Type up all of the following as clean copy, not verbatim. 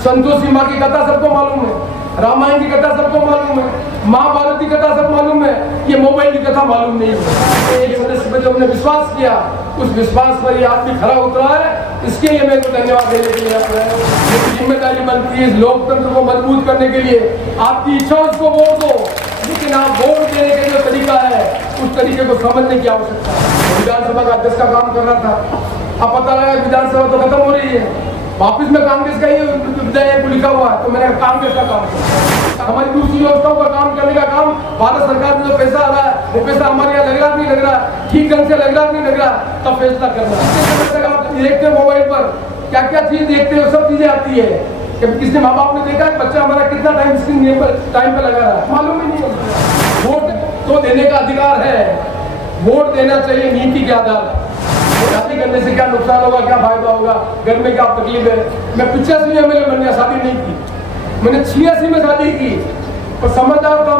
संतोषी माँ की कथा सबको मालूम है, रामायण की कथा सबको मालूम है, महाभारत की कथा सब मालूम है, ये मोबाइल की कथा मालूम नहीं है। एक सदस्य पर जो हमने विश्वास किया, उस विश्वास पर ये आदमी खरा उतरा है, इसके लिए मेरे को धन्यवाद देने के लिए मेरी जिम्मेदारी बनती है इस लोकतंत्र को मजबूत करने के लिए। आपकी इच्छा उसको वोट दो, लेकिन आप वोट देने का जो तरीका है उस तरीके को समझने की आवश्यकता है। विधानसभा का अध्यक्ष का काम कर रहा था, अब पता लगा विधानसभा तो खत्म हो रही है, वापिस में कांग्रेस का ही विधायक लिखा हुआ है, तो मैंने कांग्रेस का काम किया। हमारी दूसरी व्यवस्थाओं का काम करने का काम, भारत सरकार में जो पैसा आ रहा है वो पैसा हमारे यहाँ लग रहा नहीं लग रहा, ठीक ढंग से लग रहा नहीं लग रहा, तब फैसला करना। आप देखते हो मोबाइल पर क्या क्या चीज देखते हो, सब चीजें आती है। किसने माँ बाप ने देखा है बच्चा हमारा कितना टाइम पे लगा रहा है, मालूम ही नहीं होता। वोट तो देने का अधिकार है, वोट देना चाहिए नीति के आधार पर। शादी करने से क्या नुकसान होगा, क्या फायदा होगा, घर में क्या तकलीफ है। मैं 85 में मैंने शादी नहीं की, मैंने 86 में शादी की, और समझदार था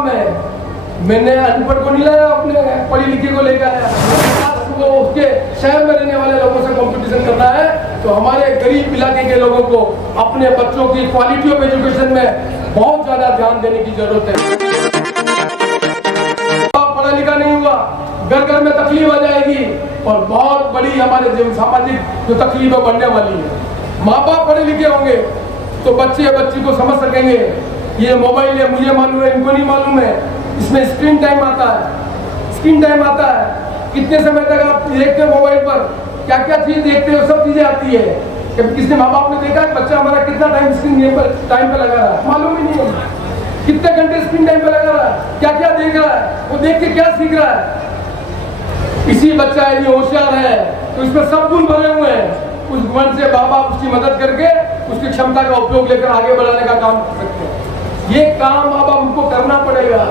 मैंने अनपढ़ को नहीं लाया, अपने पढ़ी लिखे को लेकर आया। वो उसके शहर में रहने वाले लोगों से कंपटीशन करना है, तो हमारे गरीब इलाके के लोगों को अपने बच्चों की क्वालिटी ऑफ एजुकेशन में बहुत ज्यादा ध्यान देने की जरूरत है। पढ़ा लिखा नहीं हुआ, घर घर में तकलीफ आ जाएगी, और बहुत बड़ी हमारे सामाजिक जो तकलीफ बढ़ने वाली है। माँ बाप पढ़े लिखे होंगे तो बच्चे बच्ची को समझ सकेंगे, ये मोबाइल है मुझे मालूम है, इनको नहीं मालूम है, इसमें स्क्रीन टाइम आता है, कितने समय तक आप देखते हो मोबाइल पर, क्या क्या चीज देखते हो, सब चीजें आती है। किसने माँ बाप ने देखा है बच्चा हमारा कितना टाइम पे लगा रहा है, मालूम ही नहीं होता। कितने घंटे स्क्रीन टाइम पे लगा रहा है, क्या क्या देख रहा है, वो देख के क्या सीख रहा है। इसी बच्चा यदि होशियार है तो इसमें सब गुण भरे हुए हैं, उस गुण से माँ बाप उसकी मदद करके उसकी क्षमता का उपयोग लेकर आगे बढ़ाने का काम कर सकते हैं। ये काम माँ बाप उनको करना पड़ेगा।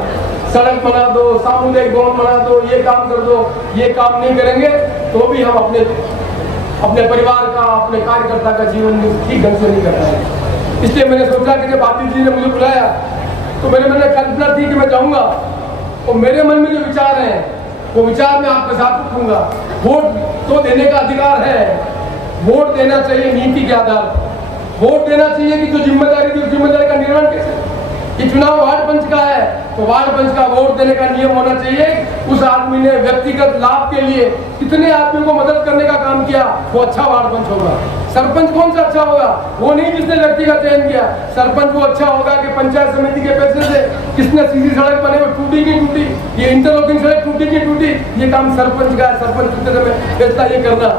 सड़क बना दो, सामुदायिक भवन बना दो, ये काम कर दो, ये काम नहीं करेंगे तो भी हम अपने परिवार का, अपने कार्यकर्ता का जीवन ठीक ढंग से नहीं कर पाएंगे। इसलिए मैंने सोचा कि जब आतिश जी ने मुझे बुलाया तो मेरे मन में कल्पना थी कि मैं जाऊंगा, और मेरे मन में जो विचार हैं वो विचार मैं आपके साथ रखूंगा। वोट तो देने का अधिकार है, वोट देना चाहिए नीति के आधार पर। वोट देना चाहिए कि जो जिम्मेदारी का निर्वहन कैसे, ये चुनाव वार्ड पंच का है तो वार्ड पंच का वोट देने का नियम होना चाहिए। उस आदमी ने व्यक्तिगत लाभ के लिए कितने आदमियों को मदद करने का काम किया, वो अच्छा वार्ड पंच होगा। सरपंच कौन सा अच्छा होगा, वो नहीं जिसने व्यक्ति का चयन किया। सरपंच वो अच्छा होगा कि पंचायत समिति के पैसे से किसने सीधी सड़क बने, वो टूटी की टूटी, ये इंटरलॉकिंग सड़क टूटी की टूटी, ये काम सरपंच का है। सरपंच कितने समय फैसला ये करना,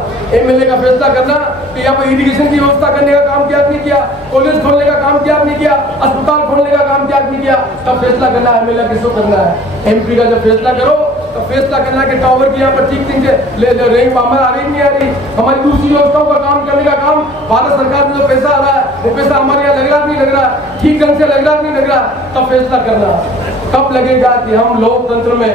एमएलए का फैसला करना कि यहाँ पर इरिगेशन की व्यवस्था करने का काम क्या नहीं किया, कॉलेज खोलने का काम क्या नहीं किया, अस्पताल खोलने का काम क्या नहीं किया, तब फैसला करना है एमएलए किसको करना है। एमपी का जब फैसला करो तो फैसला करना कि टावर की यहाँ पर ठीक से रेंज हमारा आ रही नहीं आ रही, हमारी दूसरी व्यवस्थाओं का काम करने का काम, भारत सरकार में जो पैसा आ रहा है वो पैसा हमारे यहाँ लग रहा नहीं लग रहा, ठीक ढंग से लग रहा नहीं लग रहा, तब फैसला करना। कब लगेगा कि हम लोकतंत्र में,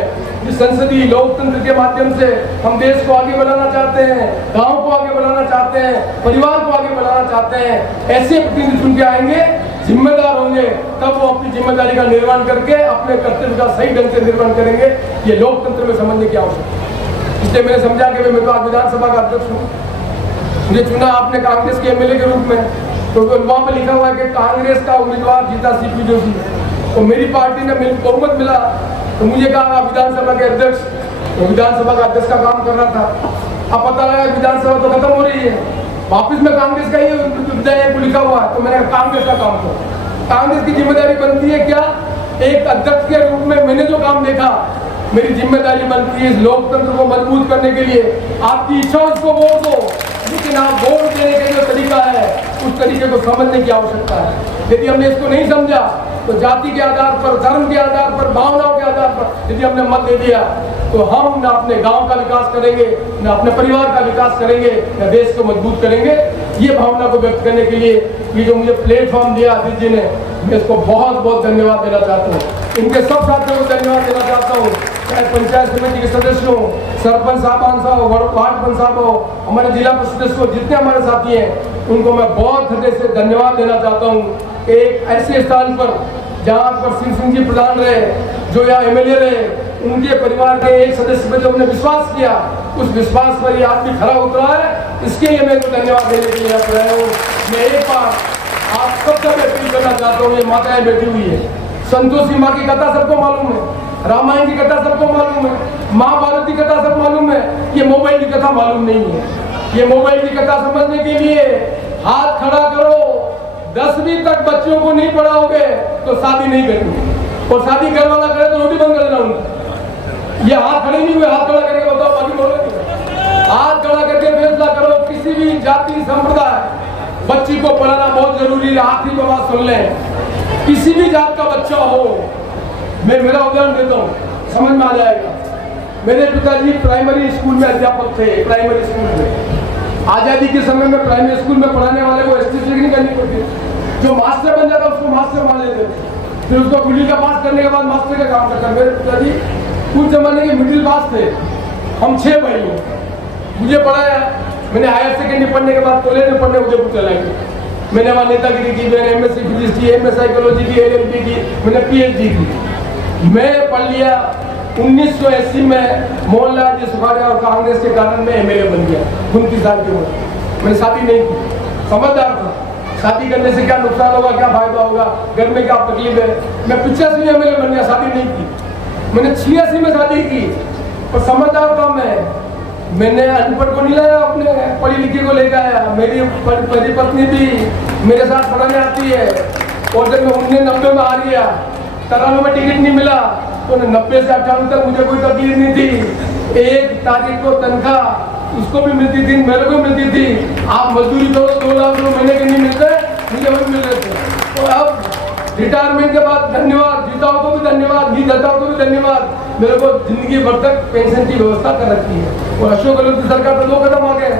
इस संसदीय लोकतंत्र के माध्यम से हम देश को आगे बढ़ाना चाहते हैं, गांव को आगे बढ़ाना चाहते हैं, परिवार को आगे बढ़ाना चाहते हैं। ऐसे प्रतिनिधि चुन के आएंगे, जिम्मेदार होंगे, तब वो अपनी जिम्मेदारी का निर्वहन करके अपने कर्तव्य का सही ढंग से निर्वहन करेंगे। ये लोकतंत्र में समझने की आवश्यकता है। इसलिए मैंने समझा कि मैं तो आज विधानसभा का अध्यक्ष हूँ, मुझे चुना आपने कांग्रेस के एमएलए के रूप में, तो वहाँ पर लिखा हुआ है कि कांग्रेस का उम्मीदवार जीता सीपी जोशी, तो मेरी पार्टी ने बहुमत मिला, तो मुझे कहा विधानसभा के अध्यक्ष, तो विधानसभा का अध्यक्ष का काम कर रहा था। अब पता लगा विधानसभा तो खत्म हो रही है, वापिस में कांग्रेस का ही विधायक लिखा हुआ है, तो मैंने कांग्रेस का काम किया। कांग्रेस की जिम्मेदारी बनती है क्या, एक अध्यक्ष के रूप में मैंने जो काम देखा, मेरी जिम्मेदारी बनती है इस लोकतंत्र को मजबूत करने के लिए। आपकी इच्छा उसको वोट दो, लेकिन आप वोट देने का जो तरीका है उस तरीके को समझने की आवश्यकता है। यदि हमने इसको नहीं समझा तो जाति के आधार पर, धर्म के आधार पर, भावनाओं के आधार पर यदि हमने मत दे दिया तो हम न अपने गांव का विकास करेंगे, न अपने परिवार का विकास करेंगे, न देश को मजबूत करेंगे। ये भावना को व्यक्त करने के लिए ये जो मुझे प्लेटफॉर्म दिया आदित्य जी ने, मैं इसको बहुत बहुत धन्यवाद देना चाहता हूँ। इनके सब साथियों को धन्यवाद देना चाहता हूँ, चाहे पंचायत समिति के सदस्य हो, सरपंच साहब हो, वार्ड पंच साहब हो, हमारे जिला सदस्य हो, जितने हमारे साथी हैं उनको मैं बहुत हृदय से धन्यवाद देना चाहता हूँ। एक ऐसे स्थान पर जहाँ पर सिंह जी प्रधान रहे, जो यहाँ एमएलए रहे, उनके परिवार के एक सदस्य पर जो हमने विश्वास किया, उस विश्वास पर ये आदमी खरा उतरा है। इसके लिए मैं तो धन्यवाद देने के लिए मैं एक बार आप सबसे अपील करना चाहता हूँ, ये माताएं बैठी हुई है, संतोषी माँ की कथा सबको मालूम है, रामायण की कथा सबको मालूम है, महाभारत की कथा सब मालूम है, ये मोबाइल की कथा मालूम नहीं है। ये मोबाइल की कथा समझने के लिए हाथ खड़ा करो। 10वीं तक बच्चों को नहीं पढ़ाओगे तो शादी नहीं करनी, और शादी घर वाला करे तो रोटी बंद कर देना उनका। ये हाथ खड़े नहीं हुए, हाथ खड़ा करके बताओ, बाकी बोलो। हाथ खड़ा करके फैसला करो, किसी भी जाति संप्रदाय बच्ची को पढ़ाना बहुत जरूरी है। आखिरी बात सुन लें, किसी भी जात का बच्चा हो, मैं मेरा उदाहरण देता हूँ, समझ में आ जाएगा। मेरे पिताजी प्राइमरी स्कूल में अध्यापक थे। प्राइमरी स्कूल में आजादी के समय में प्राइमरी स्कूल में पढ़ाने वाले को एसटी नहीं करनी पड़ती, जो मास्टर बन जाता उसको मास्टर मान लेते थे, फिर उसको मिडिल का पास करने के बाद मास्टर का काम करता। मेरे पिताजी उस जमाने के मिडिल पास थे। हम 6 भाई हैं, मुझे पढ़ाया। मैंने हायर सेकेंडरी पढ़ने के बाद कॉलेज में पढ़ने मुझे चला गया। मैंने वहाँ नेतागिरी की, मैंने एमएससी फिजिक्स की, एमए साइकोलॉजी की, एलएलबी की, मैंने पीएचडी की। मैं पढ़ लिया। 1980 में मोहनलाल जी सुखाड़िया और कांग्रेस के कारण मैं एमएलए बन गया 29 साल की उम्र। मैंने शादी नहीं की, समझदार था। शादी करने से क्या नुकसान होगा, क्या फायदा होगा, घर में क्या तकलीफ है। मैं 85 में एमएलए बन गया, शादी नहीं की। मैंने 86 में शादी की और समझदार था मैं। मैंने अनपढ़ को नहीं लाया, अपने पढ़ी लिखी को लेकर आया। मेरी पत्नी भी मेरे साथ पढ़ाने आती है। और जब मैं 1990 में आ गया, 93 में टिकट नहीं मिला, तो 90 से 98 तक मुझे कोई तकलीफ नहीं थी। 1 तारीख को तनख्वाह उसको भी मिलती थी, मेरे को मिलती थी। आप मजदूरी करो, 2 लाख रुपये महीने के नहीं मिलते, मुझे वही मिल रहे थे। तो अब रिटायरमेंट के बाद धन्यवाद, जीताओं को भी धन्यवाद, नहीं जीताओं को भी धन्यवाद, मेरे को जिंदगी भर तक पेंशन की व्यवस्था कर रखी है। और अशोक गहलोत की सरकार तो 2 कदम आ गए।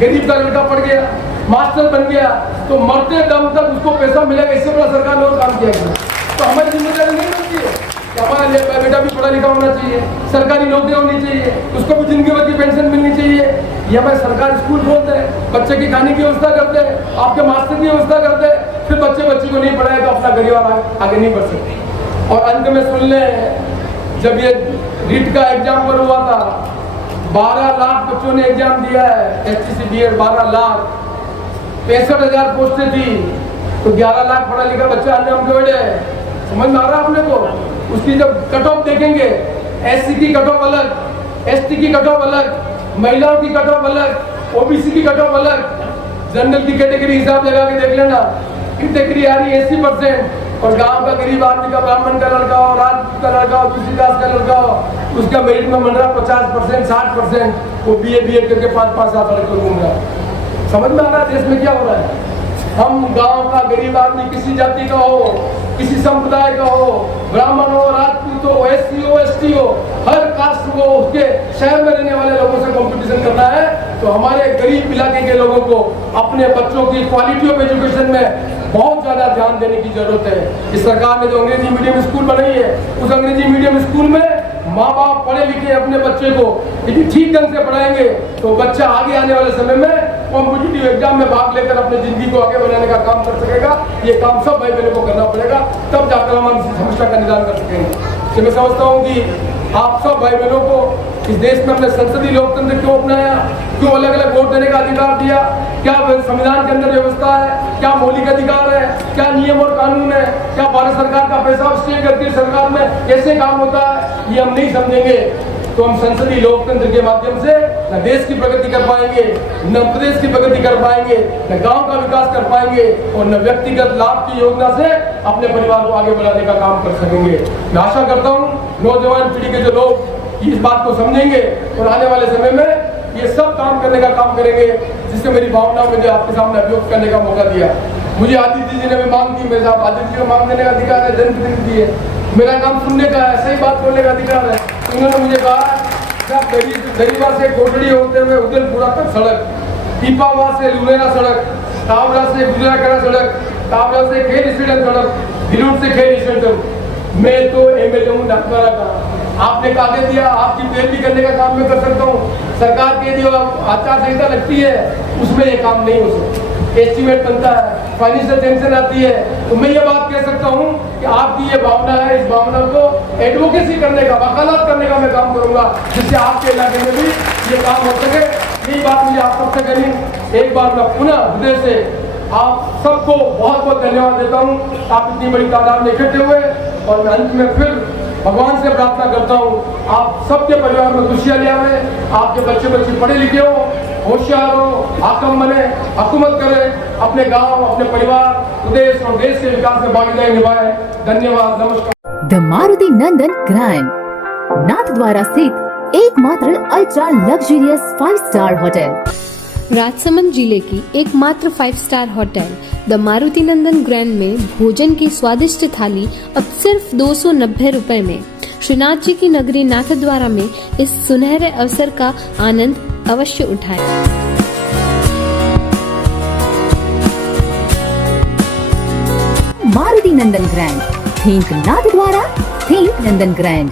गरीब का लड़का पढ़ गया, मास्टर बन गया, तो मरते दम तक उसको पैसा मिलेगा। इससे बड़ा सरकार ने और काम किया गया। तो हमारी जिम्मेदारी नहीं बनती है कि हमारा बेटा भी पढ़ा लिखा होना चाहिए, सरकारी नौकरी होनी चाहिए, उसको भी जिंदगी भर की पेंशन मिलनी चाहिए। ये हमारे सरकार स्कूल खोलते हैं, बच्चे की खाने की व्यवस्था करते हैं, आपके मास्टर की व्यवस्था करते हैं, फिर बच्ची को नहीं पढ़ाए तो अपना परिवार आगे नहीं बढ़ सकते। और अंत में सुन लें, जब ये रीट का एग्जाम पर हुआ था, 12 लाख बच्चों ने एग्जाम दिया है, एचटीसी बीएड 12 लाख, 65,000 पोस्टें थी, तो 11 लाख पढ़ा लिखा बच्चा अनएम्प्लॉयड है। समझ में आ रहा है आपने को? उसकी जब कट ऑफ देखेंगे, एससी की कट ऑफ अलग, एसटी की कट ऑफ अलग, महिलाओं की कट ऑफ अलग, ओबीसी की कट ऑफ अलग, जनरल की कैटेगरी हिसाब लगा के देख लेना, कैटेगरी आ रही है 80%। और गांव का गरीब आदमी का, ब्राह्मण का लड़का हो, राज का लड़का हो, किसी कास्ट का लड़का हो, उसका मेरिट में बन रहा 50%, 60%, वो बीए करके 5-5 साल लड़के घूम रहा है। समझ में आ रहा है देश में क्या हो रहा है? हम गांव का गरीब आदमी, किसी जाति का हो, किसी संप्रदाय का हो, ब्राह्मण हो, राजपूत हो, एससी हो, एसटी हो, हर कास्ट को, उसके शहर में रहने वाले लोगों से कंपटीशन करना है। तो हमारे गरीब इलाके के लोगों को अपने बच्चों की क्वालिटी ऑफ एजुकेशन में बहुत ज़्यादा ध्यान देने की जरूरत है। इस सरकार ने जो अंग्रेजी मीडियम स्कूल बनाई है, उस अंग्रेजी मीडियम स्कूल में माँ बाप पढ़े लिखे अपने बच्चे को यदि ठीक ढंग से पढ़ाएंगे तो बच्चा आगे आने वाले समय में कॉम्पिटिटिव एग्जाम में भाग लेकर अपने जिंदगी को आगे बनाने का काम कर सकेगा। ये काम सब भाई बहनों को करना पड़ेगा, तब जाकर हम इस समस्या का निदान कर सकेंगे। तो मैं समझता हूँ कि आप सब भाई बहनों को इस देश में हमने संसदीय लोकतंत्र क्यों अपनाया, क्यों अलग अलग वोट देने का अधिकार दिया, क्या संविधान के अंदर व्यवस्था है, क्या मौलिक अधिकार है, क्या नियम और कानून है, क्या भारत सरकार का पैसा स्टे करती है सरकार में कैसे काम होता है, ये हम नहीं समझेंगे तो हम संसदीय लोकतंत्र के माध्यम से न देश की प्रगति कर पाएंगे, न प्रदेश की प्रगति कर पाएंगे, न गांव का विकास कर पाएंगे और न व्यक्तिगत लाभ की योजना से अपने परिवार को आगे बढ़ाने का काम कर सकेंगे। मैं आशा करता हूँ नौजवान पीढ़ी के जो लोग इस बात को समझेंगे और आने वाले समय में ये सब काम करने का काम करेंगे, जिससे मेरी भावना में जो आपके सामने अभिव्यक्त करने का मौका दिया। मुझे आदित्य जी ने भी मांग की, मेरे साथ आदित्य जी को मांग देने का अधिकार है, जनप्रतिनिधि है, मेरा काम सुनने का है, सही बात बोलने का अधिकार है। उन्होंने मुझे कहा गरीबा से कोटड़ी होते हुए उदयपुरा तक सड़क, पीपावा से लुलेरा सड़क, तावड़ा से गुजराकरा सड़क, तावड़ा से खेल स्टेडियम सड़क, भिलूट से खेल स्टेडियम। मैं तो एमएलए हूँ डॉक्टरा का, आपने कागज दिया, आपकी पैरवी करने का काम मैं कर सकता हूँ। सरकार के जो आचार संहिता लगती है उसमें ये काम नहीं हो सकता, एस्टीमेट बनता है, फाइनेंशियल टेंशन आती है। तो मैं ये बात कह सकता हूँ कि आपकी ये भावना है, इस भावना को एडवोकेसी करने का, वकालत करने का मैं काम करूँगा, जिससे आपके इलाके में भी ये काम हो सके। यही बात मुझे आप सबसे करनी। एक बार मैं पुनः हृदय से आप सबको बहुत बहुत धन्यवाद देता हूँ। आप इतनी बड़ी तादाद में इकट्ठे हुए और मैं अंत में फिर भगवान से प्रार्थना करता हूँ आप सबके परिवार में खुशियाँ ले आवे, आपके बच्चे बच्चे पढ़े लिखे हो, होशियार हो, हाकिम बने, हुकूमत करे, अपने गांव, अपने परिवार, प्रदेश और देश के विकास में भागीदारी निभाए। धन्यवाद, नमस्कार। The Maruti Nandan grand, Nathdwara स्थित एकमात्र ultra luxurious 5 star hotel. Rajsamand जिले की एकमात्र 5 star hotel the Maruti Nandan grand में भोजन की स्वादिष्ट थाली अब सिर्फ 290 रुपए में। श्रीनाथ जी की नगरी नाथद्वारा में इस सुनहरे अवसर का आनंद अवश्य उठाएं। मारुति नंदन ग्रैंड, थिंक नाथद्वारा, थिंक नंदन ग्रैंड।